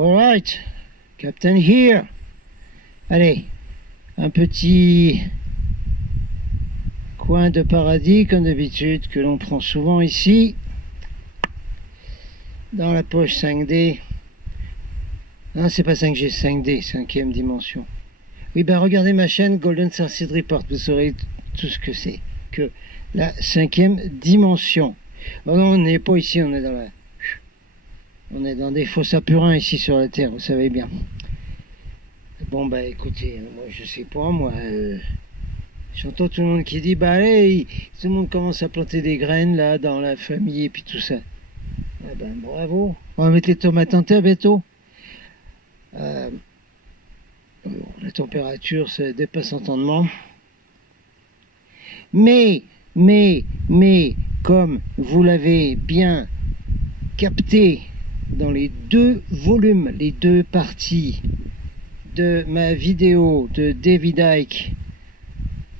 All right, Captain here. Allez, un petit coin de paradis comme d'habitude que l'on prend souvent ici dans la poche 5D. Non, c'est pas 5G, 5D, cinquième dimension. Oui, ben regardez ma chaîne Golden Starseed Report, vous saurez tout ce que c'est que la cinquième dimension. Oh non, on n'est pas ici, on est dans des faux sapurins ici sur la Terre, vous savez bien. Bon, bah écoutez, moi je sais pas, moi j'entends tout le monde qui dit, bah allez, tout le monde commence à planter des graines là dans la famille et puis tout ça. Ah ben bravo, on va mettre les tomates en terre bientôt. La température ça dépasse entendement. Mais, comme vous l'avez bien capté dans les deux volumes, les deux parties de ma vidéo de David Icke,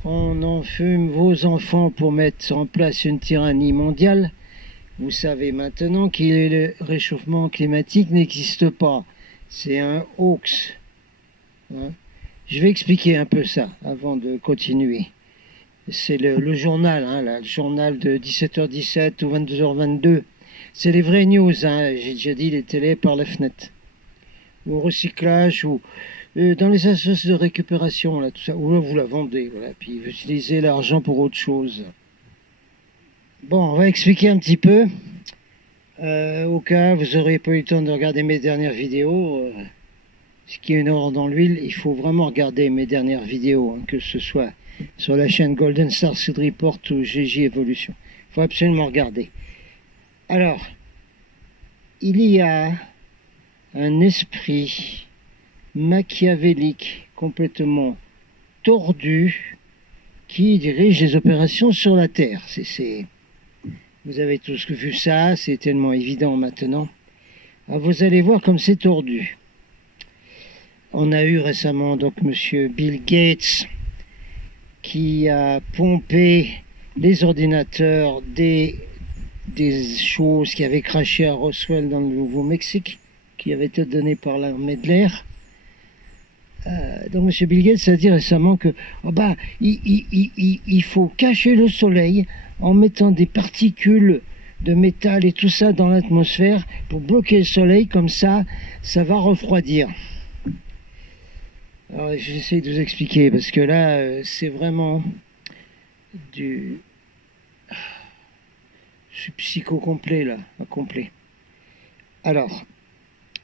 on enfume vos enfants pour mettre en place une tyrannie mondiale. Vous savez maintenant que le réchauffement climatique n'existe pas. C'est un hoax. Hein? Je vais expliquer un peu ça avant de continuer. C'est le journal, hein, là, le journal de 17h17 ou 22h22. C'est les vraies news, hein, j'ai déjà dit, les télés par la fenêtre. Ou au recyclage, ou dans les associations de récupération, là, tout ça. Ou là, vous la vendez, voilà, puis vous utilisez l'argent pour autre chose. Bon, on va expliquer un petit peu. Au cas où vous n'aurez pas eu le temps de regarder mes dernières vidéos, ce qui est une heure dans l'huile, il faut vraiment regarder mes dernières vidéos, hein, que ce soit sur la chaîne Golden Starseed Report ou GJ Evolution. Il faut absolument regarder. Alors, il y a un esprit machiavélique complètement tordu qui dirige les opérations sur la Terre. Vous avez tous vu ça, c'est tellement évident maintenant. Alors vous allez voir comme c'est tordu. On a eu récemment donc monsieur Bill Gates qui a pompé les ordinateurs des choses qui avaient craché à Roswell dans le Nouveau-Mexique, qui avaient été données par l'armée de l'air. Donc M. Bill Gates a dit récemment que il faut cacher le soleil en mettant des particules de métal et tout ça dans l'atmosphère pour bloquer le soleil, comme ça va refroidir. Alors j'essaie de vous expliquer parce que là c'est vraiment je suis psycho complet là, complet. Alors,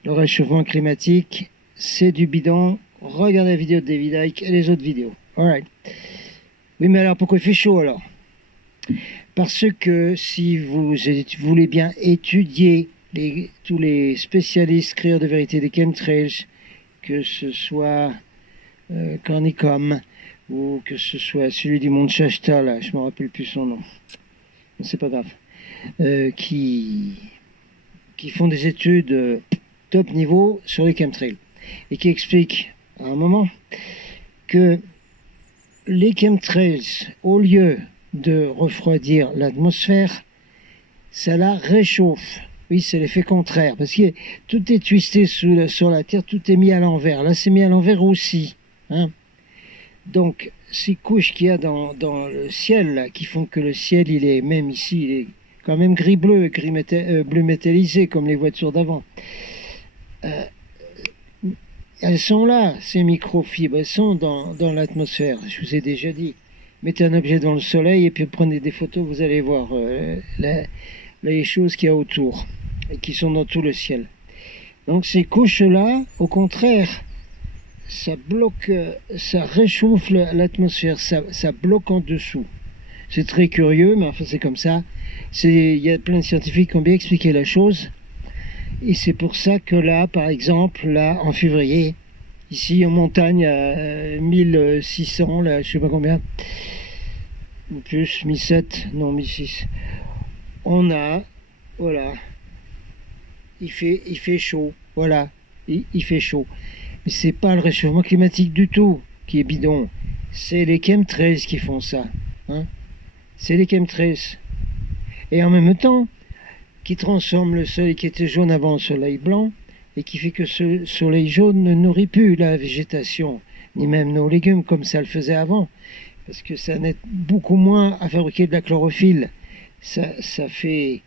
le réchauffement climatique, c'est du bidon. Regardez la vidéo de David Icke et les autres vidéos. Alright. Oui, mais alors pourquoi il fait chaud alors? Parce que si vous voulez bien étudier tous les spécialistes crieurs de vérité des chemtrails, que ce soit Carnicom ou que ce soit celui du Mont Shasta, là, je ne me rappelle plus son nom, c'est pas grave, qui font des études top niveau sur les chemtrails et qui expliquent à un moment que les chemtrails, au lieu de refroidir l'atmosphère, ça la réchauffe. Oui, c'est l'effet contraire, parce que tout est twisté sur la Terre, tout est mis à l'envers. Là, c'est mis à l'envers aussi. Hein. Donc, ces couches qu'il y a dans le ciel, là, qui font que le ciel, il est, même ici, il est quand même gris-bleu, bleu métallisé, comme les voitures d'avant. Elles sont là, ces microfibres, elles sont dans l'atmosphère, je vous ai déjà dit. Mettez un objet dans le soleil et puis prenez des photos, vous allez voir les choses qu'il y a autour et qui sont dans tout le ciel. Donc ces couches-là, au contraire, ça bloque, ça réchauffe l'atmosphère, ça bloque en dessous. C'est très curieux, mais enfin c'est comme ça. Il y a plein de scientifiques qui ont bien expliqué la chose. Et c'est pour ça que là, par exemple, là, en février, ici en montagne, à 1600, là, je sais pas combien, ou plus, 1700, non, 1600, on a, voilà, il fait chaud, voilà, il fait chaud. Mais c'est pas le réchauffement climatique du tout qui est bidon, c'est les chemtrails qui font ça, hein, c'est les chemtrails. Et en même temps, qui transforme le soleil qui était jaune avant en soleil blanc, et qui fait que ce soleil jaune ne nourrit plus la végétation, ni même nos légumes comme ça le faisait avant, parce que ça n'aide beaucoup moins à fabriquer de la chlorophylle. Ça fait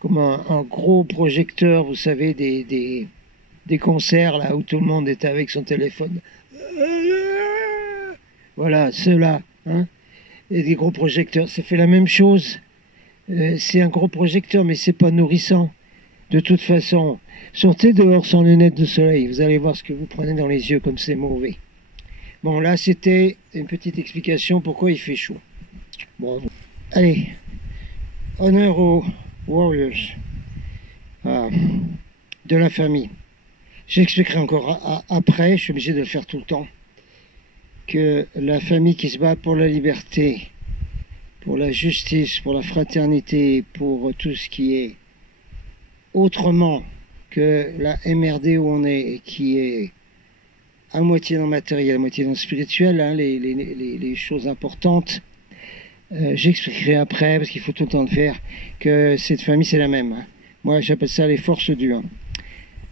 comme un gros projecteur, vous savez, des concerts là où tout le monde est avec son téléphone. Voilà, ceux-là, hein, et des gros projecteurs, ça fait la même chose. C'est un gros projecteur, mais c'est pas nourrissant. De toute façon, sortez dehors sans lunettes de soleil, vous allez voir ce que vous prenez dans les yeux comme c'est mauvais. Bon, là, c'était une petite explication pourquoi il fait chaud. Bon, allez, honneur aux warriors de la famille. J'expliquerai encore après, je suis obligé de le faire tout le temps, que la famille qui se bat pour la liberté, pour la justice, pour la fraternité, pour tout ce qui est autrement que la MRD où on est, et qui est à moitié dans le matériel, à moitié dans le spirituel, hein, les choses importantes. J'expliquerai après, parce qu'il faut tout le temps le faire, que cette famille c'est la même. Hein. Moi j'appelle ça les forces du 1.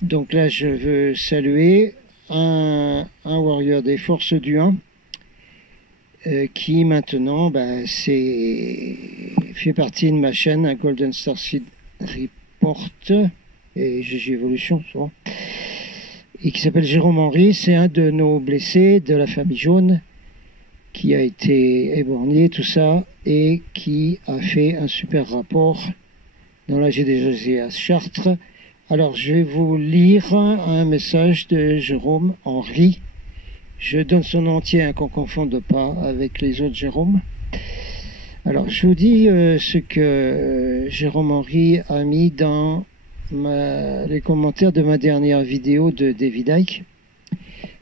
Donc là je veux saluer un warrior des forces du 1 qui maintenant fait partie de ma chaîne, un Golden Star Seed Report et GG Evolution souvent, et qui s'appelle Jérôme Henry. C'est un de nos blessés de la famille jaune qui a été éborgné, tout ça, et qui a fait un super rapport dans la GDG à Chartres. Alors je vais vous lire un message de Jérôme Henry. Je donne son nom entier, hein, qu'on ne confonde pas avec les autres Jérôme. Alors je vous dis ce que Jérôme Henry a mis dans les commentaires de ma dernière vidéo de David Icke.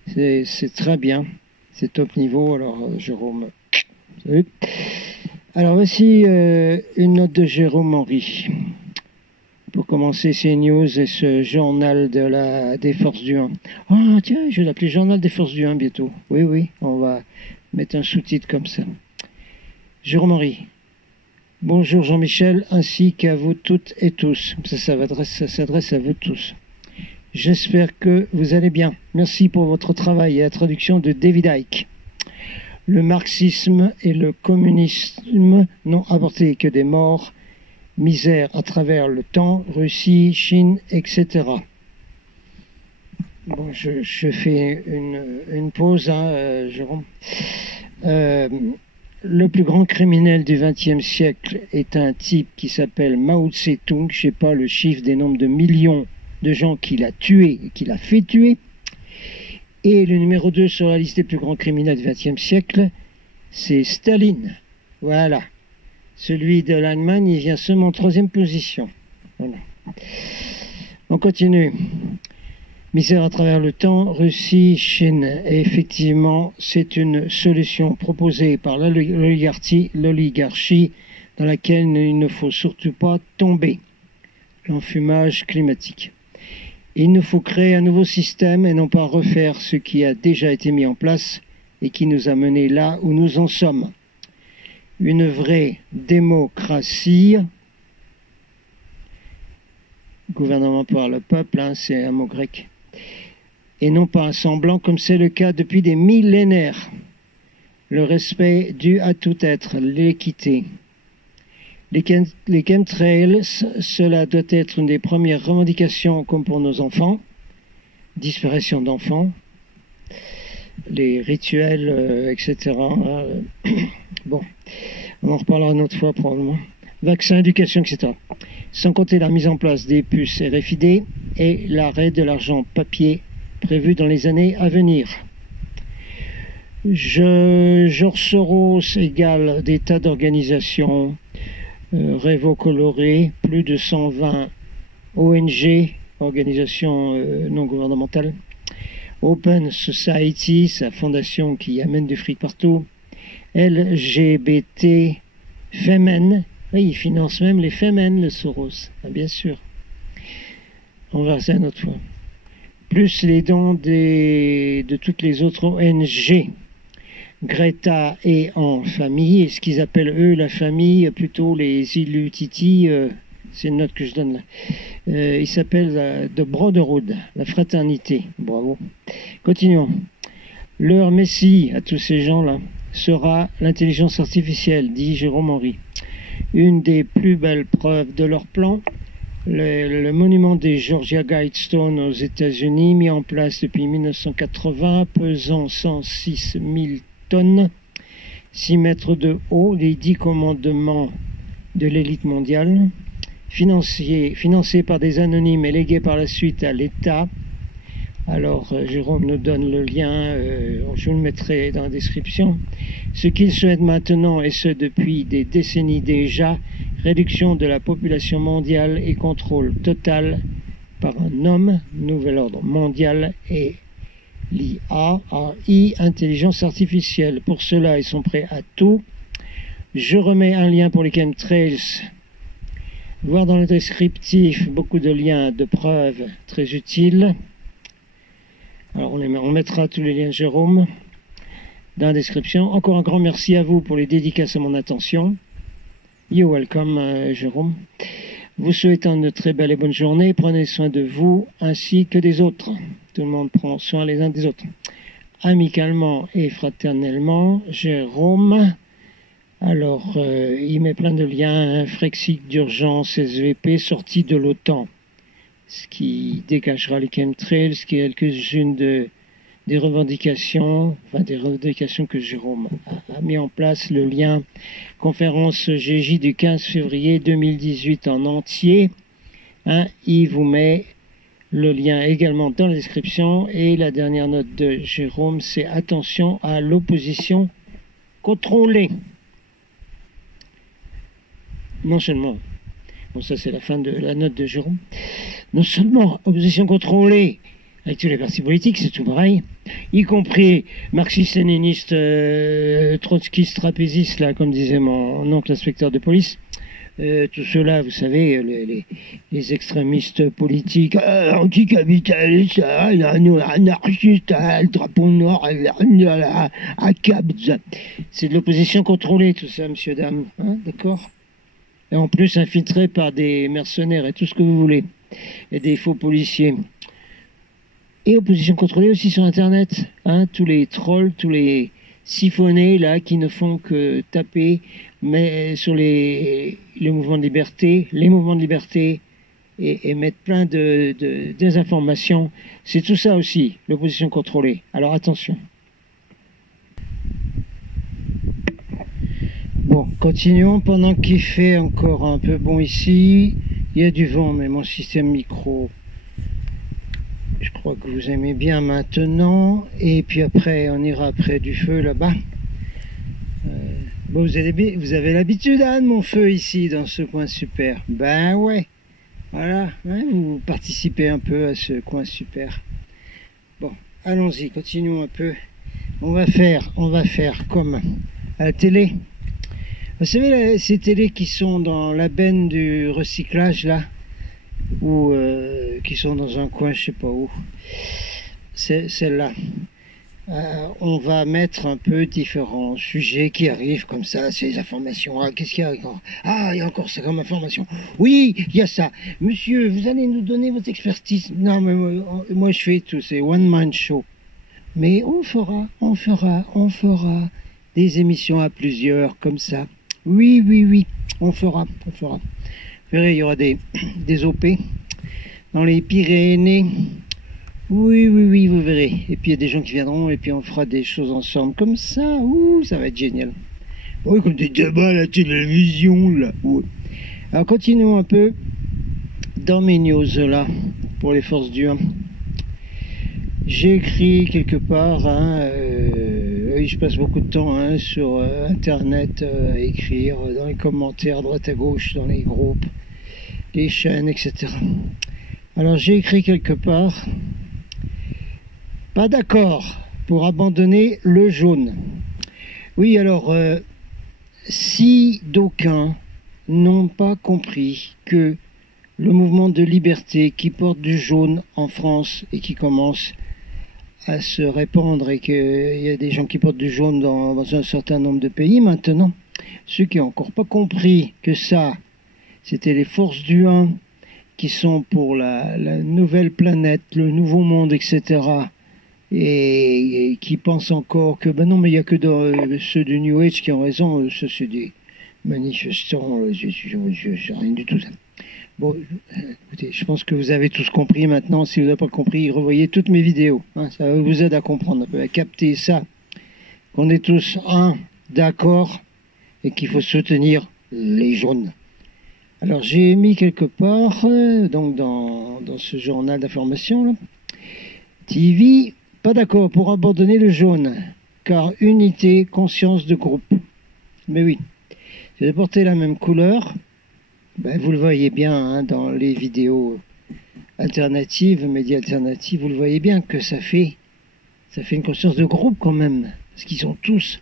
C'est très bien, c'est top niveau. Alors Jérôme, salut. Alors voici une note de Jérôme Henry pour commencer ces news et ce journal des forces du 1. Oh tiens, je vais l'appeler journal des forces du 1 bientôt. Oui, on va mettre un sous-titre comme ça. Jérôme Henry. Bonjour Jean-Michel, ainsi qu'à vous toutes et tous. Ça s'adresse à vous tous. J'espère que vous allez bien. Merci pour votre travail et la traduction de David Icke. Le marxisme et le communisme n'ont apporté que des morts, misère à travers le temps, Russie, Chine, etc. Bon, je fais une pause, hein, Jérôme. Le plus grand criminel du XXe siècle est un type qui s'appelle Mao Tse-tung. Je ne sais pas le chiffre des nombres de millions de gens qu'il a tués et qu'il a fait tuer. Et le numéro 2 sur la liste des plus grands criminels du XXe siècle, c'est Staline. Voilà. Celui de l'Allemagne, il vient seulement en 3e position. Voilà. On continue. Misère à travers le temps, Russie, Chine. Et effectivement, c'est une solution proposée par l'oligarchie dans laquelle il ne faut surtout pas tomber. L'enfumage climatique. Il nous faut créer un nouveau système et non pas refaire ce qui a déjà été mis en place et qui nous a menés là où nous en sommes. Une vraie démocratie, gouvernement par le peuple, hein, c'est un mot grec, et non pas un semblant comme c'est le cas depuis des millénaires. Le respect dû à tout être, l'équité. Les chemtrails, cela doit être une des premières revendications comme pour nos enfants, disparition d'enfants, les rituels, etc. Bon, on en reparlera une autre fois probablement. Vaccins, éducation, etc. Sans compter la mise en place des puces RFID et l'arrêt de l'argent papier prévu dans les années à venir. George Soros égale des tas d'organisations, Révo coloré, plus de 120 ONG, organisations non gouvernementales, Open Society, sa fondation qui amène du fric partout, LGBT, Femen, oui, il finance même les Femen, le Soros, ah, bien sûr. On verra ça une autre fois. Plus les dons de toutes les autres ONG. Greta est en famille, et ce qu'ils appellent eux la famille, plutôt les Illutiti, c'est une note que je donne là. Il s'appelle The Brotherhood, la fraternité. Bravo. Continuons. Leur messie à tous ces gens-là sera l'intelligence artificielle, dit Jérôme Henry. Une des plus belles preuves de leur plan, le monument des Georgia Guidestones aux États-Unis, mis en place depuis 1980, pesant 106 000 tonnes, 6 mètres de haut, les 10 commandements de l'élite mondiale, financé par des anonymes et légué par la suite à l'État. Alors, Jérôme nous donne le lien, je vous le mettrai dans la description. Ce qu'il souhaite maintenant, et ce depuis des décennies déjà, réduction de la population mondiale et contrôle total par un homme, nouvel ordre mondial, et l'IA, intelligence artificielle. Pour cela, ils sont prêts à tout. Je remets un lien pour les chemtrails. Voir dans le descriptif beaucoup de liens, de preuves très utiles. Alors on mettra tous les liens, Jérôme, dans la description. Encore un grand merci à vous pour les dédicaces à mon attention. You're welcome, Jérôme. Vous souhaitant une très belle et bonne journée. Prenez soin de vous ainsi que des autres. Tout le monde prend soin les uns des autres. Amicalement et fraternellement, Jérôme. Alors, il met plein de liens. Frexit d'urgence, SVP, sortie de l'OTAN. Ce qui dégagera les chemtrails, ce qui est quelques-unes des revendications, que Jérôme a mis en place, le lien conférence GJ du 15 février 2018 en entier. Il vous met le lien également dans la description. Et la dernière note de Jérôme, c'est attention à l'opposition contrôlée. Non seulement, bon ça c'est la fin de la note de Jérôme, non seulement opposition contrôlée avec tous les partis politiques, c'est tout pareil, y compris marxiste-léniniste, trotskiste, trapéziste, là, comme disait mon oncle inspecteur de police, tout cela, vous savez, les extrémistes politiques, anticapitalistes, anarchistes, le drapeau noir, à Kabz. C'est de l'opposition contrôlée, tout ça, monsieur, dame, d'accord? Et en plus infiltré par des mercenaires et tout ce que vous voulez, et des faux policiers. Et opposition contrôlée aussi sur Internet, tous les trolls, tous les siphonnés là qui ne font que taper, mais sur les mouvements de liberté, et mettre plein de désinformations. C'est tout ça aussi, l'opposition contrôlée. Alors attention. Bon, continuons pendant qu'il fait encore un peu bon ici. Il y a du vent, mais mon système micro, je crois que vous aimez bien maintenant. Et puis après, on ira près du feu là-bas. Bon, vous avez l'habitude, de mon feu ici, dans ce coin super. Ben ouais, voilà, vous participez un peu à ce coin super. Bon, allons-y, continuons un peu. On va faire comme à la télé. Vous savez, ces télés qui sont dans la benne du recyclage, là, ou qui sont dans un coin, je sais pas où, celle-là. On va mettre un peu différents sujets qui arrivent comme ça, ces informations. Qu'est-ce qu'il y a encore? Il y a encore ça comme information. Oui, il y a ça. Monsieur, vous allez nous donner votre expertise. Non, mais moi je fais tout, c'est one-man show. Mais on fera des émissions à plusieurs, comme ça. Oui, on fera. Vous verrez, il y aura des OP dans les Pyrénées. Oui, vous verrez. Et puis il y a des gens qui viendront et puis on fera des choses ensemble comme ça. Ça va être génial. Oui, comme des débats à la télévision, là. Ouais. Alors continuons un peu dans mes news, là, pour les forces du 1. J'ai écrit quelque part, oui, je passe beaucoup de temps sur Internet à écrire, dans les commentaires, droite à gauche, dans les groupes, les chaînes, etc. Alors j'ai écrit quelque part, pas d'accord pour abandonner le jaune. Oui, alors, si d'aucuns n'ont pas compris que le mouvement de liberté qui porte du jaune en France et qui commence à se répandre et qu'il y a des gens qui portent du jaune dans un certain nombre de pays maintenant, ceux qui n'ont encore pas compris que ça, C'était les forces du 1 qui sont pour la nouvelle planète, le nouveau monde, etc. Et qui pensent encore que, ben non, mais il n'y a que ceux du New Age qui ont raison, ça c'est des manifestants, c'est rien du tout ça. Bon, écoutez, je pense que vous avez tous compris maintenant. Si vous n'avez pas compris, revoyez toutes mes vidéos. Hein, ça vous aide à comprendre, à capter ça. Qu'on est tous d'accord et qu'il faut soutenir les jaunes. Alors j'ai mis quelque part, donc dans ce journal d'information, TV, pas d'accord pour abandonner le jaune, car unité, conscience de groupe. Mais oui, j'ai porté la même couleur. Ben, vous le voyez bien hein, dans les vidéos alternatives, médias alternatifs, vous le voyez bien que ça fait une conscience de groupe quand même. Parce qu'ils ont tous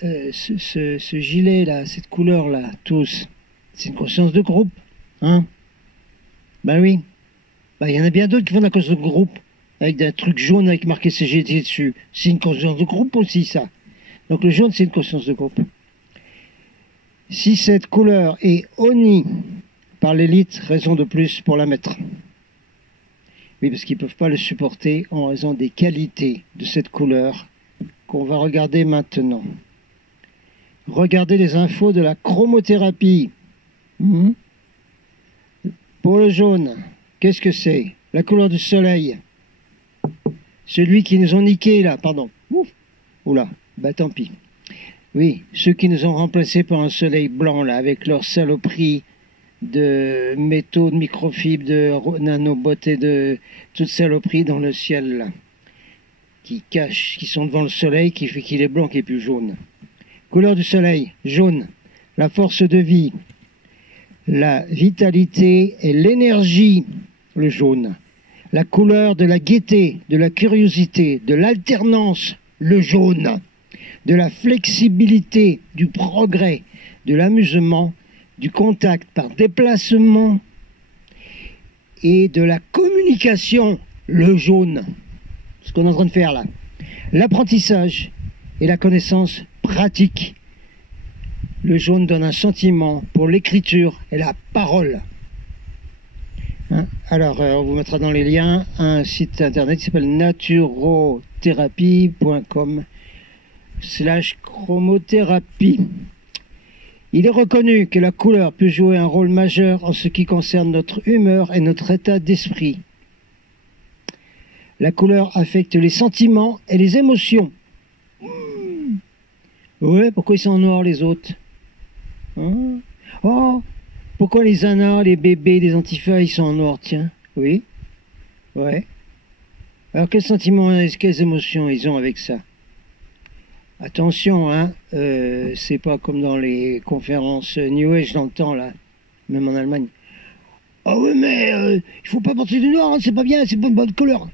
ce gilet-là, cette couleur-là, tous. C'est une conscience de groupe. Hein? Ben oui. Ben, il y en a bien d'autres qui font de la conscience de groupe, avec des trucs jaunes avec marqué CGT dessus. C'est une conscience de groupe aussi, ça. Donc le jaune, c'est une conscience de groupe. Si cette couleur est honnie par l'élite, raison de plus pour la mettre. Oui, parce qu'ils ne peuvent pas le supporter en raison des qualités de cette couleur qu'on va regarder maintenant. Regardez les infos de la chromothérapie. Pour le jaune, qu'est-ce que c'est? La couleur du soleil. Celui qui nous ont niqué là, pardon. Oula, bah tant pis. Oui, ceux qui nous ont remplacés par un soleil blanc, là, avec leurs saloperies de métaux, de microfibres, de nanobots et de toutes saloperies dans le ciel, là, qui cachent, qui sont devant le soleil, qui fait qu'il est blanc, qui est plus jaune. Couleur du soleil, jaune, la force de vie, la vitalité et l'énergie, le jaune. La couleur de la gaieté, de la curiosité, de l'alternance, le jaune. De la flexibilité, du progrès, de l'amusement, du contact par déplacement et de la communication, le jaune. Ce qu'on est en train de faire là. L'apprentissage et la connaissance pratique. Le jaune donne un sentiment pour l'écriture et la parole. Hein? Alors, on vous mettra dans les liens un site internet qui s'appelle naturothérapie.com. /chromothérapie. Il est reconnu que la couleur peut jouer un rôle majeur en ce qui concerne notre humeur et notre état d'esprit. La couleur affecte les sentiments et les émotions. Ouais, pourquoi ils sont en noir les autres? Hein? Oh, pourquoi les anas, les bébés, les antifas, ils sont en noir? Tiens, oui, ouais. Alors quels sentiments, quelles émotions ils ont avec ça? Attention, hein, c'est pas comme dans les conférences New Age dans le temps, là, même en Allemagne. Ah oui, mais il faut pas porter du noir, hein, c'est pas bien, c'est pas une bonne couleur.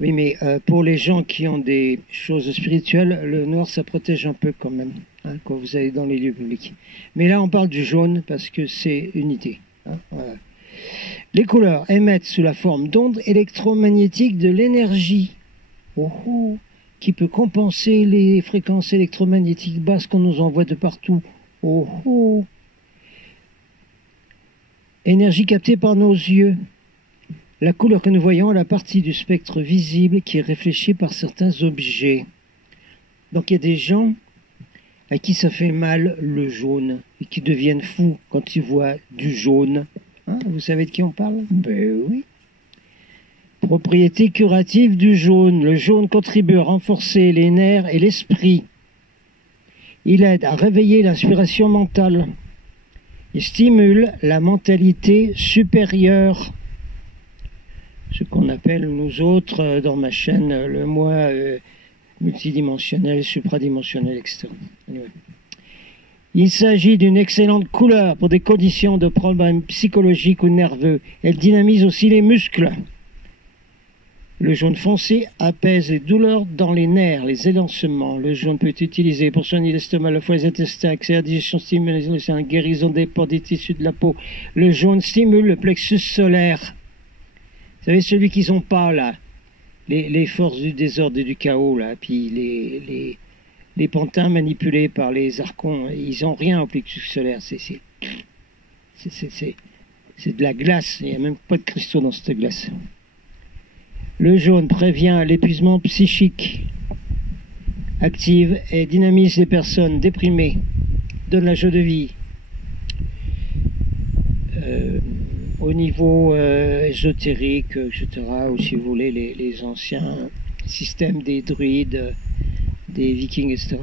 Oui, mais pour les gens qui ont des choses spirituelles, le noir, ça protège un peu quand même, hein, quand vous allez dans les lieux publics. Mais là, on parle du jaune parce que c'est unité. Hein, voilà. Les couleurs émettent sous la forme d'ondes électromagnétiques de l'énergie. Oh, oh, qui peut compenser les fréquences électromagnétiques basses qu'on nous envoie de partout. Oh, oh. Énergie captée par nos yeux. La couleur que nous voyons est la partie du spectre visible qui est réfléchie par certains objets. Donc il y a des gens à qui ça fait mal le jaune et qui deviennent fous quand ils voient du jaune. Hein, vous savez de qui on parle? Ben oui. Propriété curative du jaune. Le jaune contribue à renforcer les nerfs et l'esprit. Il aide à réveiller l'inspiration mentale. Il stimule la mentalité supérieure. Ce qu'on appelle, nous autres, dans ma chaîne, le moi multidimensionnel, supradimensionnel, etc. Anyway. Il s'agit d'une excellente couleur pour des conditions de problèmes psychologiques ou nerveux. Elle dynamise aussi les muscles. Le jaune foncé apaise les douleurs dans les nerfs, les élancements. Le jaune peut être utilisé pour soigner l'estomac, le foie, les intestins, accès à la digestion, stimuler la guérison des pores des tissus de la peau. Le jaune stimule le plexus solaire. Vous savez, celui qu'ils n'ont pas, là, les forces du désordre et du chaos, là, puis les pantins manipulés par les archons, ils n'ont rien au plexus solaire. C'est de la glace, il n'y a même pas de cristaux dans cette glace. Le jaune prévient l'épuisement psychique, active et dynamise les personnes déprimées, donne la joie de vie. Au niveau ésotérique, etc., ou si vous voulez, les anciens systèmes des druides, des vikings, etc.,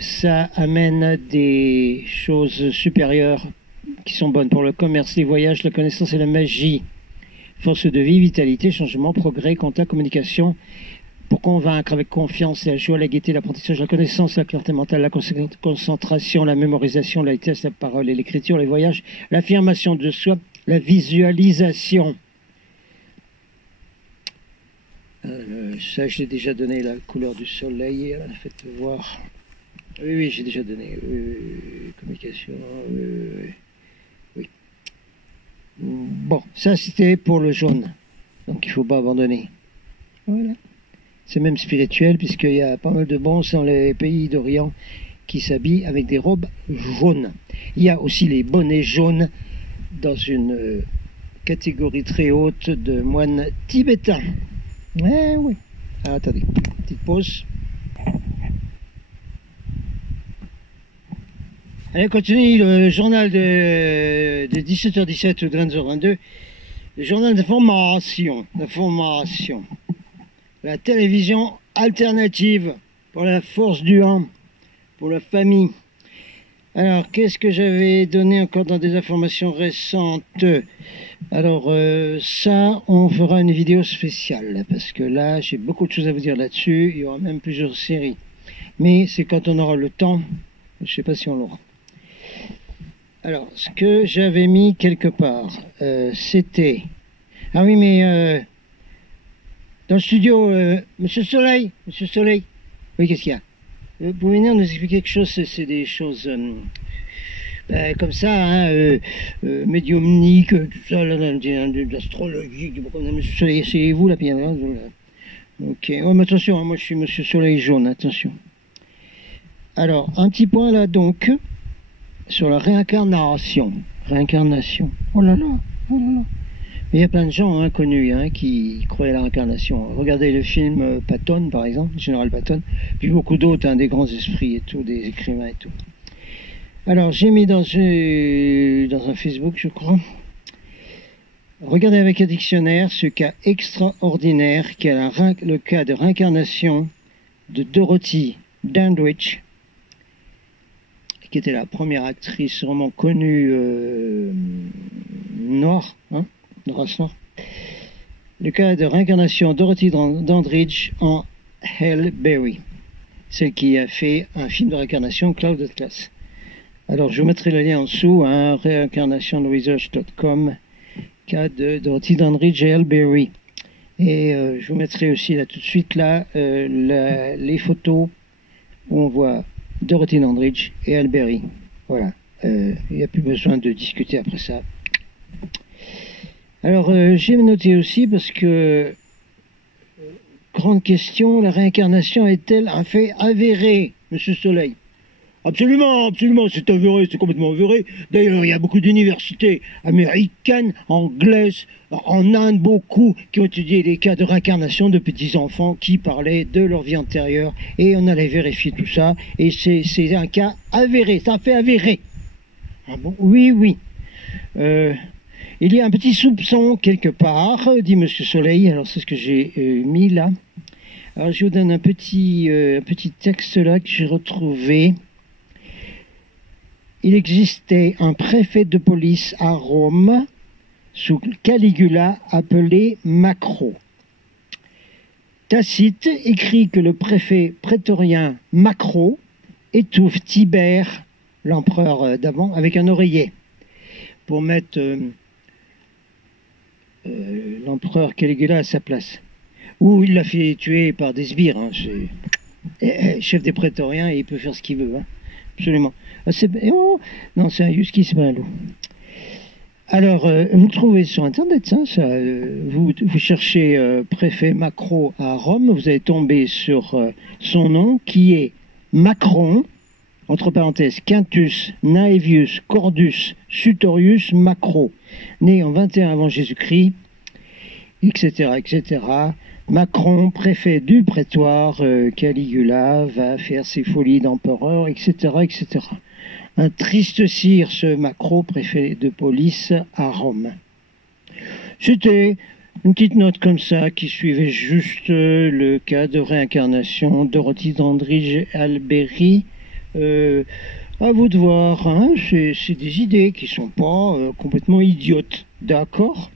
ça amène des choses supérieures qui sont bonnes pour le commerce, les voyages, la connaissance et la magie. Force de vie, vitalité, changement, progrès, contact, communication, pour convaincre avec confiance, la joie, la gaieté, l'apprentissage, la connaissance, la clarté mentale, la concentration, la mémorisation, la vitesse, la parole et l'écriture, les voyages, l'affirmation de soi, la visualisation. Ça, j'ai déjà donné la couleur du soleil, faites voir. Oui, j'ai déjà donné. Communication, oui. Bon, ça c'était pour le jaune. Donc il ne faut pas abandonner. Voilà. C'est même spirituel, puisqu'il y a pas mal de bons dans les pays d'Orient qui s'habillent avec des robes jaunes. Il y a aussi les bonnets jaunes dans une catégorie très haute de moines tibétains. Oui. Ah, attendez, petite pause. Allez, on continue le journal de 17h17 ou de 22h22. Le journal d'information. La télévision alternative pour la force du 1, pour la famille. Alors, qu'est-ce que j'avais donné encore dans des informations récentes? Alors, ça, on fera une vidéo spéciale, parce que là, j'ai beaucoup de choses à vous dire là-dessus. Il y aura même plusieurs séries. Mais c'est quand on aura le temps. Je ne sais pas si on l'aura. Alors, ce que j'avais mis quelque part, c'était... Ah oui, mais... dans le studio, Monsieur Soleil, oui, qu'est-ce qu'il y a? Vous pouvez venir nous expliquer quelque chose? C'est des choses comme ça, hein, médiumniques, tout ça, l'astrologie, Monsieur Soleil, essayez-vous là, bien. Ok, oh, mais attention, hein, moi je suis Monsieur Soleil jaune, attention. Alors, un petit point là donc, sur la réincarnation. Oh là là. Il y a plein de gens inconnus qui croient à la réincarnation. Regardez le film Patton, par exemple, Général Patton, puis beaucoup d'autres, des grands esprits et tout, des écrivains et tout. Alors, j'ai mis dans un Facebook, je crois, regardez avec un dictionnaire ce cas extraordinaire qui est le cas de réincarnation de Dorothy Dandridge, qui était la première actrice vraiment connue noire, de race noire. Le cas de réincarnation Dorothy Dandridge en Halle Berry, celle qui a fait un film de réincarnation, Cloud Atlas. Alors je vous mettrai le lien en dessous, réincarnationresearch.com, cas de Dorothy Dandridge et Halle Berry. Et je vous mettrai aussi là tout de suite les photos où on voit Dorothy Dandridge et Halle Berry. Voilà, il n'y a plus besoin de discuter après ça. Alors, j'ai noté aussi parce que, grande question, la réincarnation est-elle un fait avéré, Monsieur Soleil? Absolument, c'est avéré, c'est complètement avéré. D'ailleurs, il y a beaucoup d'universités américaines, anglaises, en Inde, beaucoup, qui ont étudié les cas de réincarnation de petits enfants qui parlaient de leur vie antérieure. Et on allait vérifier tout ça. Et c'est un cas avéré, c'est un fait avéré. Ah bon? Oui. Il y a un petit soupçon quelque part, dit Monsieur Soleil. Alors c'est ce que j'ai mis là. Alors je vous donne un petit texte là que j'ai retrouvé. Il existait un préfet de police à Rome sous Caligula appelé Macro. Tacite écrit que le préfet prétorien Macro étouffe Tibère, l'empereur d'avant, avec un oreiller pour mettre l'empereur Caligula à sa place. Ou il l'a fait tuer par des sbires. Chef des prétoriens, et il peut faire ce qu'il veut. Absolument. Non, c'est un Husky, c'est pas un loup. Alors, vous le trouvez sur Internet, ça vous cherchez préfet Macro à Rome, vous allez tomber sur son nom, qui est Macron, entre parenthèses, Quintus Naevius Cordus Sutorius Macro, né en 21 avant Jésus-Christ, etc., etc. Macron, préfet du prétoire, Caligula va faire ses folies d'empereur, etc., etc. Un triste cire, ce Macro, préfet de police à Rome. C'était une petite note comme ça qui suivait juste le cas de réincarnation Dorothy Dandridge Alberi. À vous de voir, hein, c'est des idées qui sont pas complètement idiotes, d'accord ?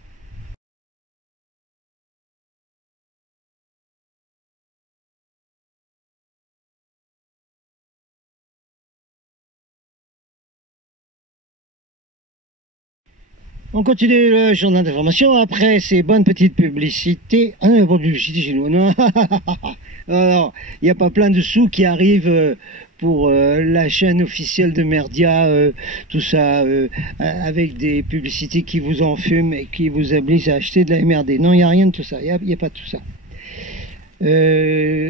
On continue le journal d'information. Après ces bonnes petites publicités. Ah non, il n'y a pas de publicité chez nous. Non, non, il n'y a pas plein de sous qui arrivent pour la chaîne officielle de Merdia, tout ça, avec des publicités qui vous enfument et qui vous obligent à acheter de la MRD. Non, il n'y a rien de tout ça. Il n'y a pas de tout ça.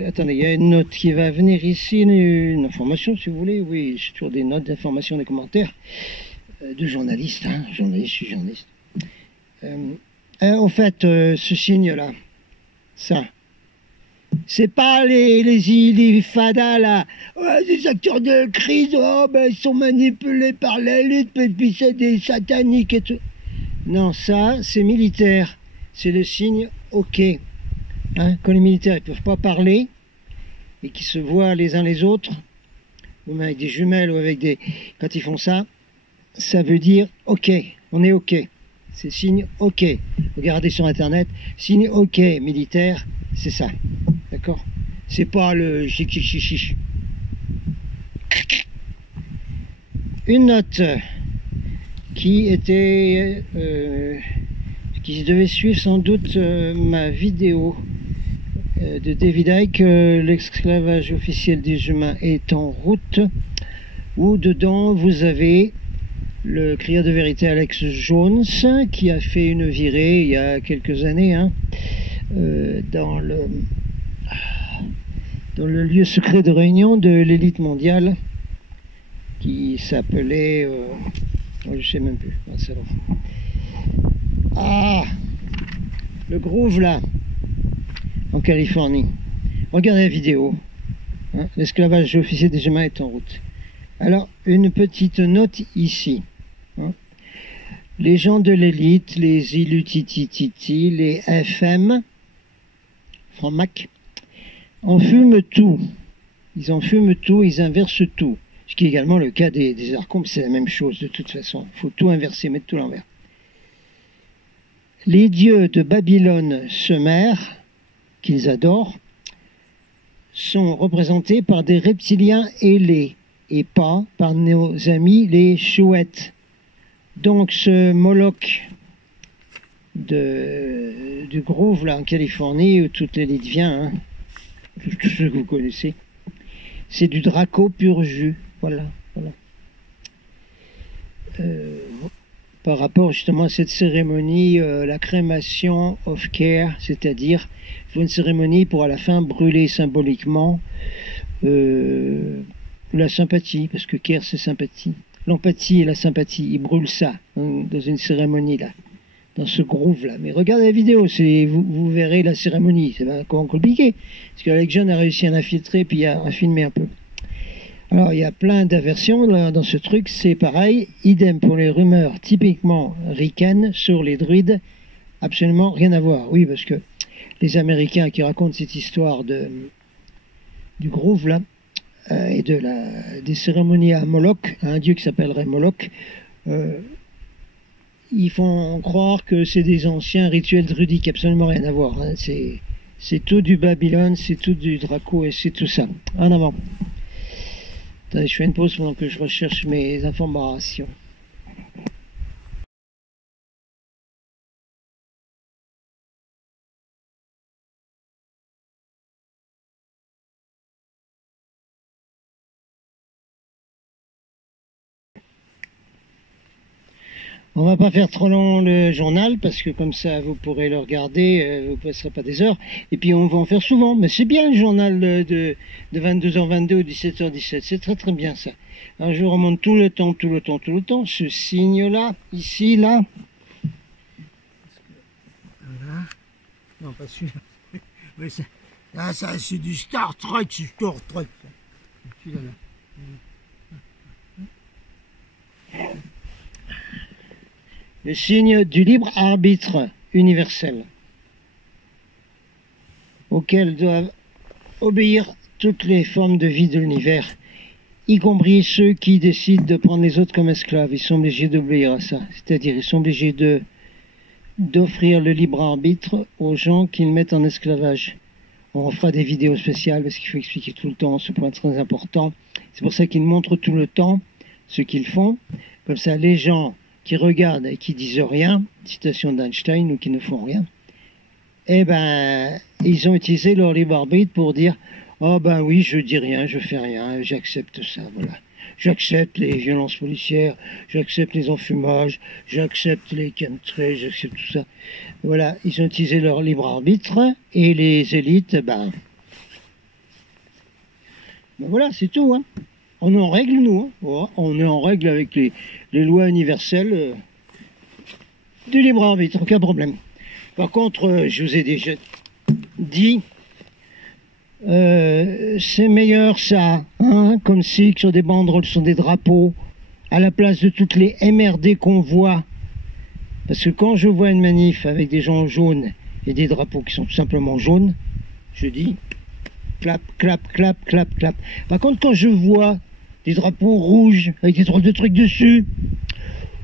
Attendez, il y a une note qui va venir ici, une information si vous voulez. Oui, c'est toujours des notes d'information, des commentaires de journalistes, hein, je suis journaliste. Au fait, ce signe-là, ça, c'est pas les fadas là, des acteurs de crise, ils sont manipulés par l'élite, puis c'est des sataniques et tout. Non, ça, c'est militaire. C'est le signe OK. Hein, quand les militaires ne peuvent pas parler et qu'ils se voient les uns les autres, ou avec des jumelles ou avec des. Quand ils font ça, ça veut dire OK, on est OK. C'est signe OK. Regardez sur internet, signe OK militaire, c'est ça. D'accord? C'est pas le chic chic chic chic. Une note qui était qui devait suivre sans doute ma vidéo de David Icke, l'esclavage officiel des humains est en route, où dedans vous avez le crieur de vérité Alex Jones qui a fait une virée il y a quelques années dans le lieu secret de réunion de l'élite mondiale qui s'appelait je sais même plus. Le Groove là en Californie. Regardez la vidéo. Hein, l'esclavage officiel des humains est en route. Alors, une petite note ici. Hein. Les gens de l'élite, les Ilutitititi, les FM, Franc-Mac, en fument tout. Ils en fument tout, ils inversent tout. Ce qui est également le cas des archons, c'est la même chose de toute façon. Il faut tout inverser, mettre tout l'envers. Les dieux de Babylone Sumer, qu'ils adorent, sont représentés par des reptiliens ailés et pas par nos amis les chouettes. Donc ce Moloch du Groove là en Californie où toute l'élite vient, hein, tout ce que vous connaissez, c'est du Draco pur jus. Voilà. Par rapport justement à cette cérémonie, la crémation of care, c'est-à-dire il faut une cérémonie pour à la fin brûler symboliquement la sympathie, parce que care c'est sympathie. L'empathie et la sympathie, ils brûlent ça hein, dans une cérémonie là, dans ce groove là. Mais regardez la vidéo, vous verrez la cérémonie, c'est pas compliqué, parce qu'Alex Jones a réussi à l'infiltrer puis à filmer un peu. Alors, il y a plein d'aversions dans ce truc, c'est pareil, idem pour les rumeurs typiquement ricaines sur les druides, absolument rien à voir. Oui, parce que les Américains qui racontent cette histoire du groove, là, et des cérémonies à Moloch, à un dieu qui s'appellerait Moloch, ils font croire que c'est des anciens rituels druidiques, absolument rien à voir. Hein. C'est tout du Babylone, c'est tout du Draco, et c'est tout ça. En avant. Attendez, je fais une pause pendant que je recherche mes informations. On va pas faire trop long le journal, parce que comme ça, vous pourrez le regarder, vous ne passerez pas des heures. Et puis, on va en faire souvent. Mais c'est bien le journal de 22h22 ou 17h17. C'est très très bien ça. Alors, je remonte tout le temps. Ce signe-là, ici, là. Voilà. Non, pas celui-là. Oui, ça, là, ça c'est du Star Trek, Celui-là, là. Le signe du libre arbitre universel, auquel doivent obéir toutes les formes de vie de l'univers, y compris ceux qui décident de prendre les autres comme esclaves. Ils sont obligés d'obéir à ça. C'est-à-dire, ils sont obligés d'offrir le libre arbitre aux gens qu'ils mettent en esclavage. On fera des vidéos spéciales parce qu'il faut expliquer tout le temps ce point très important. C'est pour ça qu'ils montrent tout le temps ce qu'ils font. Comme ça, les gens qui regardent et qui disent rien, citation d'Einstein, ou qui ne font rien, eh ben, ils ont utilisé leur libre arbitre pour dire « Oh ben oui, je dis rien, je fais rien, j'accepte ça, voilà. J'accepte les violences policières, j'accepte les enfumages, j'accepte les chemtrails, j'accepte tout ça. » Voilà, ils ont utilisé leur libre arbitre, et les élites, ben voilà, c'est tout, hein. On est en règle, nous, hein. On est en règle avec les lois universelles du libre arbitre, aucun problème. Par contre, je vous ai déjà dit, c'est meilleur ça, hein, comme si sur des banderoles, sur des drapeaux, à la place de toutes les MRD qu'on voit. Parce que quand je vois une manif avec des gens jaunes et des drapeaux qui sont tout simplement jaunes, je dis clap, clap, clap, clap, clap. Par contre, quand je vois des drapeaux rouges avec des drôles de trucs dessus,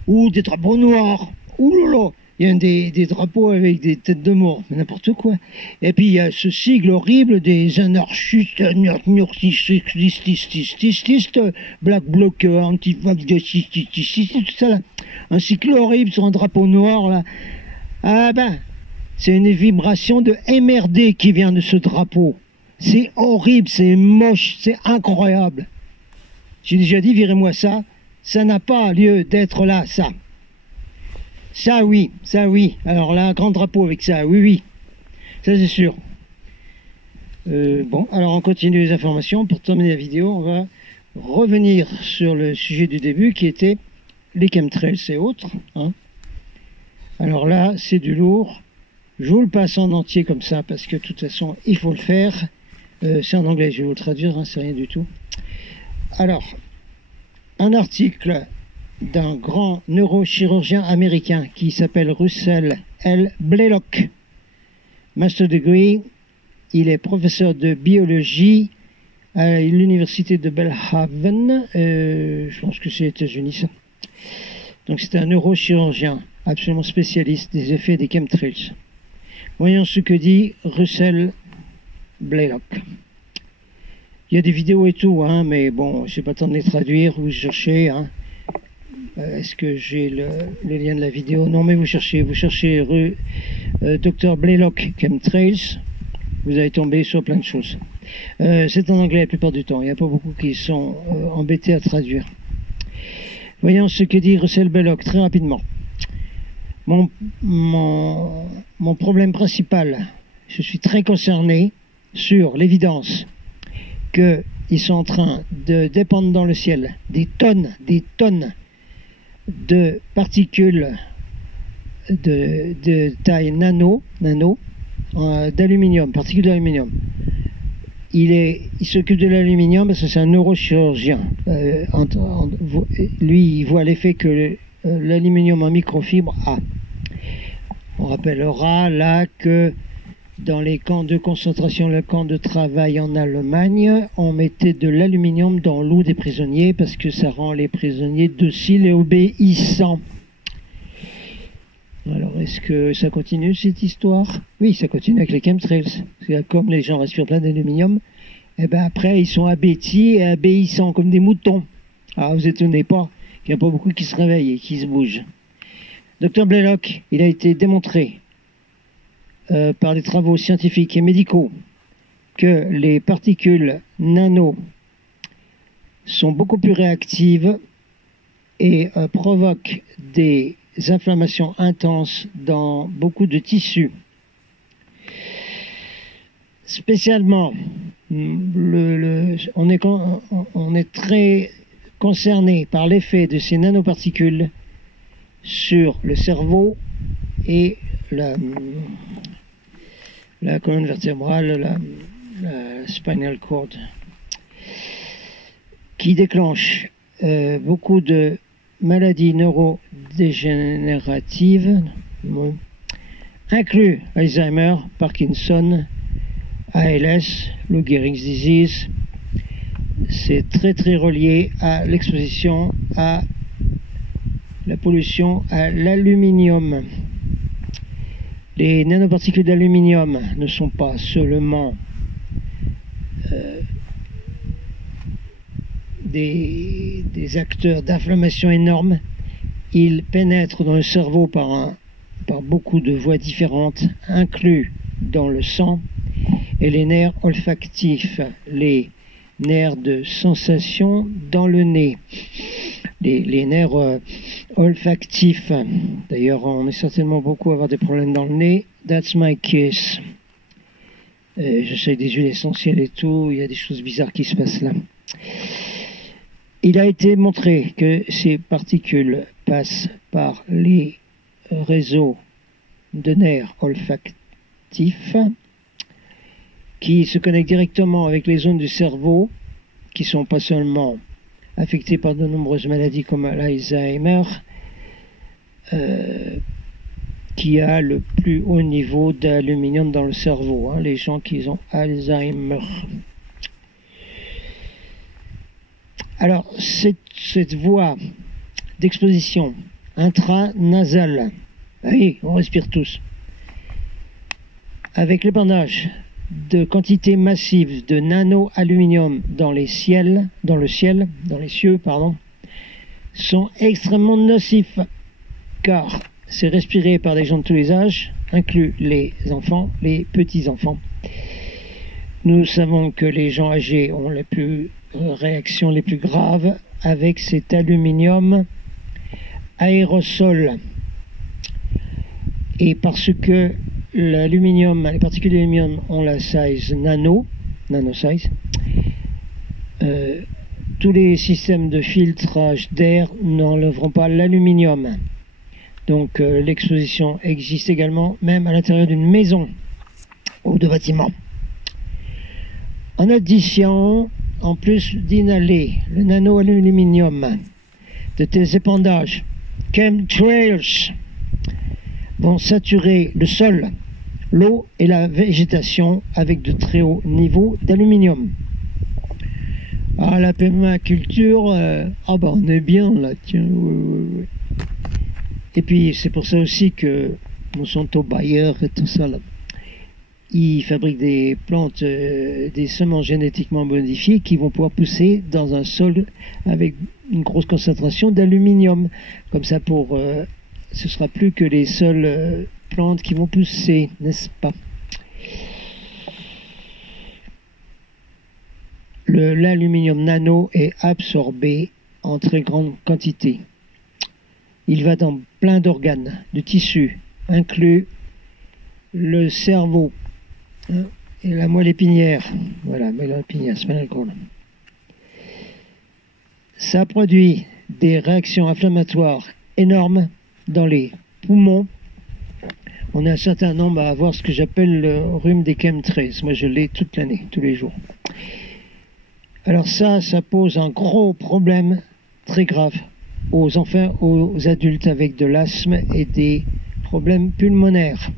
ou des drapeaux noirs, oulala, il y a des drapeaux avec des têtes de mort, mais n'importe quoi. Et puis il y a ce sigle horrible des anarchistes, black blocker, tout ça là. Un cycle horrible sur un drapeau noir là. Ah ben, c'est une vibration de MRD qui vient de ce drapeau. C'est horrible, c'est moche, c'est incroyable. J'ai déjà dit, virez-moi ça. Ça n'a pas lieu d'être là, ça. Ça oui, ça oui. Alors là, un grand drapeau avec ça, oui, oui. Ça c'est sûr. Bon, alors on continue les informations. Pour terminer la vidéo, on va revenir sur le sujet du début qui était les chemtrails et autres. Hein. Alors là, c'est du lourd. Je vous le passe en entier comme ça parce que de toute façon, il faut le faire. C'est en anglais, je vais vous le traduire, hein, c'est rien du tout. Alors, un article d'un grand neurochirurgien américain qui s'appelle Russell L. Blaylock, Master Degree. Il est professeur de biologie à l'université de Belhaven, je pense que c'est aux États-Unis ça. Donc c'est un neurochirurgien absolument spécialiste des effets des chemtrails. Voyons ce que dit Russell Blaylock. Il y a des vidéos et tout, hein, mais bon, je n'ai pas le temps de les traduire, vous cherchez, hein. Est-ce que j'ai le lien de la vidéo? Non, mais vous cherchez Dr. Blaylock Chemtrails, vous allez tomber sur plein de choses. C'est en anglais la plupart du temps, il n'y a pas beaucoup qui sont embêtés à traduire. Voyons ce que dit Russell Blaylock, très rapidement. Mon problème principal, je suis très concerné sur l'évidence qu'ils sont en train de dépendre dans le ciel des tonnes de particules de taille nano d'aluminium, particules d'aluminium. Il s'occupe de l'aluminium parce que c'est un neurochirurgien. Lui, il voit l'effet que l'aluminium en microfibre a. On rappellera là que dans les camps de concentration, le camp de travail en Allemagne, on mettait de l'aluminium dans l'eau des prisonniers parce que ça rend les prisonniers dociles et obéissants. Alors, est-ce que ça continue cette histoire? Oui, ça continue avec les chemtrails. Comme les gens respirent plein d'aluminium, et ben après, ils sont abétis et obéissants comme des moutons. Ah, vous étonnez pas qu'il n'y a pas beaucoup qui se réveillent et qui se bougent. Dr. Blaylock, il a été démontré par des travaux scientifiques et médicaux que les particules nano sont beaucoup plus réactives et provoquent des inflammations intenses dans beaucoup de tissus. Spécialement, on est très concerné par l'effet de ces nanoparticules sur le cerveau et la colonne vertébrale, la spinal cord, qui déclenche beaucoup de maladies neurodégénératives, inclus Alzheimer, Parkinson, ALS, Lou Gehrig's disease. C'est très relié à l'exposition à la pollution à l'aluminium. Les nanoparticules d'aluminium ne sont pas seulement des acteurs d'inflammation énormes, ils pénètrent dans le cerveau par beaucoup de voies différentes, inclus dans le sang et les nerfs olfactifs, les nerfs de sensation dans le nez, les nerfs olfactifs. D'ailleurs, on est certainement beaucoup à avoir des problèmes dans le nez. That's my case. J'essaie des huiles essentielles et tout, il y a des choses bizarres qui se passent là. Il a été montré que ces particules passent par les réseaux de nerfs olfactifs qui se connectent directement avec les zones du cerveau qui ne sont pas seulement affectées par de nombreuses maladies comme l'Alzheimer, qui a le plus haut niveau d'aluminium dans le cerveau, les gens qui ont Alzheimer. Alors, cette voie d'exposition intranasale, oui, on respire tous, avec l'épandage de quantités massives de nano-aluminium dans les cieux, sont extrêmement nocifs, car c'est respiré par des gens de tous les âges, inclus les enfants, les petits-enfants. Nous savons que les gens âgés ont les réactions les plus graves avec cet aluminium aérosol. Et parce que l'aluminium, les particules d'aluminium ont la size nano size, tous les systèmes de filtrage d'air n'enlèveront pas l'aluminium. Donc l'exposition existe également même à l'intérieur d'une maison ou de bâtiment. En addition, en plus d'inhaler le nano-aluminium de tes épandages, chemtrails vont saturer le sol, l'eau et la végétation avec de très hauts niveaux d'aluminium. Ah, la permaculture, on est bien là, tiens. Ouais. Et puis c'est pour ça aussi que Monsanto Bayer et tout ça là, ils fabriquent des plantes, des semences génétiquement modifiées qui vont pouvoir pousser dans un sol avec une grosse concentration d'aluminium. Comme ça, ce sera plus que les seules plantes qui vont pousser, n'est-ce pas? L'aluminium nano est absorbé en très grande quantité. Il va dans plein d'organes, de tissus, inclus le cerveau et la moelle épinière. Voilà, moelle épinière, c'est pas le con. Ça produit des réactions inflammatoires énormes dans les poumons. On est un certain nombre à avoir ce que j'appelle le rhume des chemtrails. Moi, je l'ai toute l'année, tous les jours. Alors ça pose un gros problème très grave aux enfants, aux adultes avec de l'asthme et des problèmes pulmonaires.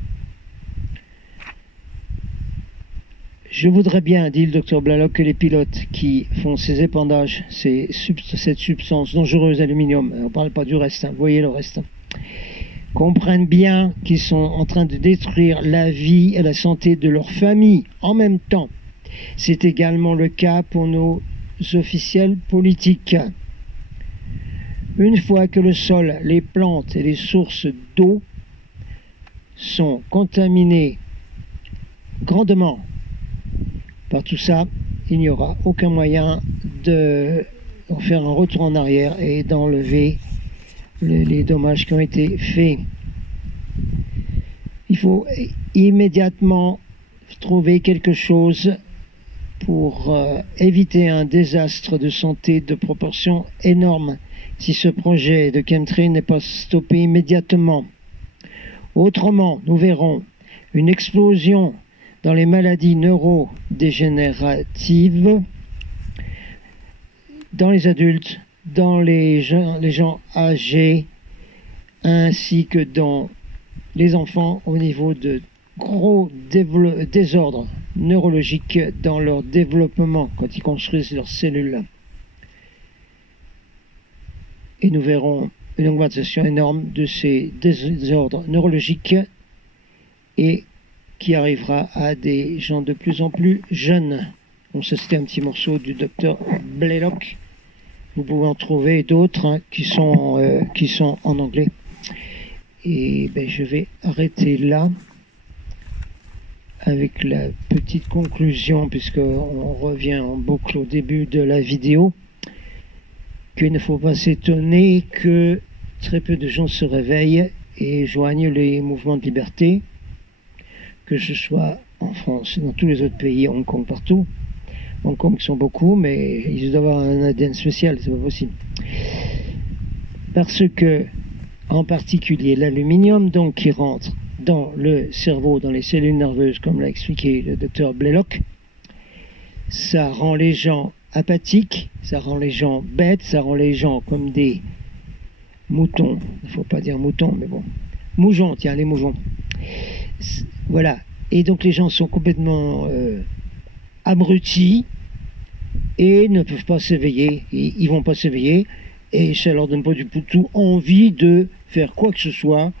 Je voudrais bien, dit le docteur Blalock, que les pilotes qui font ces épandages, cette substance dangereuse aluminium, on ne parle pas du reste, vous voyez le reste, comprennent bien qu'ils sont en train de détruire la vie et la santé de leur famille en même temps. C'est également le cas pour nos officiels politiques. Une fois que le sol, les plantes et les sources d'eau sont contaminés grandement par tout ça, il n'y aura aucun moyen de faire un retour en arrière et d'enlever les dommages qui ont été faits. Il faut immédiatement trouver quelque chose pour éviter un désastre de santé de proportions énormes si ce projet de chemtrail n'est pas stoppé immédiatement. Autrement, nous verrons une explosion dans les maladies neurodégénératives, dans les adultes, dans les gens âgés, ainsi que dans les enfants au niveau de gros désordres neurologiques dans leur développement quand ils construisent leurs cellules. Et nous verrons une augmentation énorme de ces désordres neurologiques et qui arrivera à des gens de plus en plus jeunes. Bon, ça c'était un petit morceau du docteur Blaylock. Vous pouvez en trouver d'autres qui sont en anglais. Et ben, je vais arrêter là avec la petite conclusion, puisqu'on revient en boucle au début de la vidéo, qu'il ne faut pas s'étonner que très peu de gens se réveillent et joignent les mouvements de liberté, que ce soit en France et dans tous les autres pays, Hong Kong, partout. Hong Kong, ils sont beaucoup, mais ils doivent avoir un ADN spécial, c'est pas possible. Parce que, en particulier, l'aluminium, donc, qui rentre dans le cerveau, dans les cellules nerveuses, comme l'a expliqué le docteur Blaylock, ça rend les gens apathiques, ça rend les gens bêtes, ça rend les gens comme des moutons. Il ne faut pas dire moutons, mais bon. Moujons, tiens, les moujons. Voilà. Et donc les gens sont complètement abrutis et ne peuvent pas s'éveiller. Ils vont pas s'éveiller et ça leur donne pas du tout envie de faire quoi que ce soit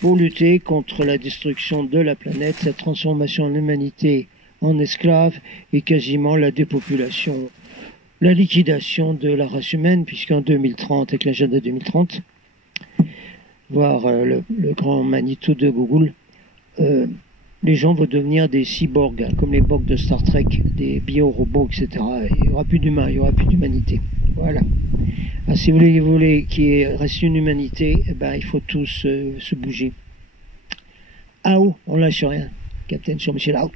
pour lutter contre la destruction de la planète, sa transformation de l'humanité en esclave et quasiment la dépopulation, la liquidation de la race humaine, puisqu'en 2030, avec l'agenda 2030, voire le grand Manitou de Google, les gens vont devenir des cyborgs, hein, comme les borgs de Star Trek, des biorobots, etc. Il n'y aura plus d'humains, il n'y aura plus d'humanité. Voilà. Alors, si vous voulez qu'il reste une humanité, eh ben, il faut tous se bouger. Ah oh, on lâche rien. Capitaine Jean-Michel out.